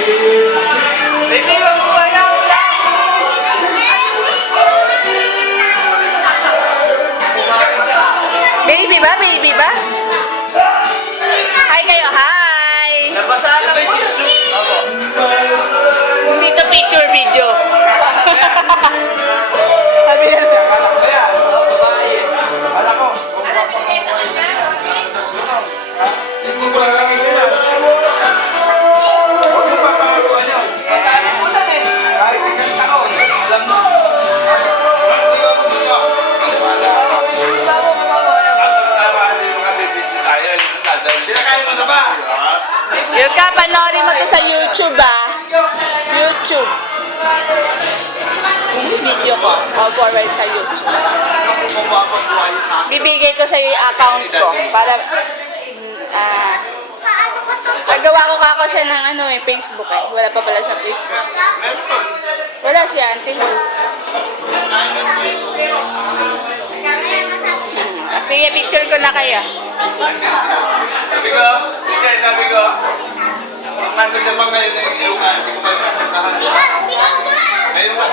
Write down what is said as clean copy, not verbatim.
Baby, wag mo ba yan? Baby ba? Baby ba? Hi kayo, hi! Nabasa na ba yung Ako. Hindi to picture video. Sabi yan. Babae. Basahin mo lang eh. Alam mo. Yung ka, panoorin mo to sa YouTube ah. YouTube. Video ko. I'll sa YouTube. Bibigay ko sa yung account ko. Para, nagawa ko kako siya ng ano eh, Facebook eh. Wala pa pala siya Facebook. Wala siya, auntie. Sige, picture ko na kayo. Sabi ko, masok sa mga kayo na yung hindi ko pa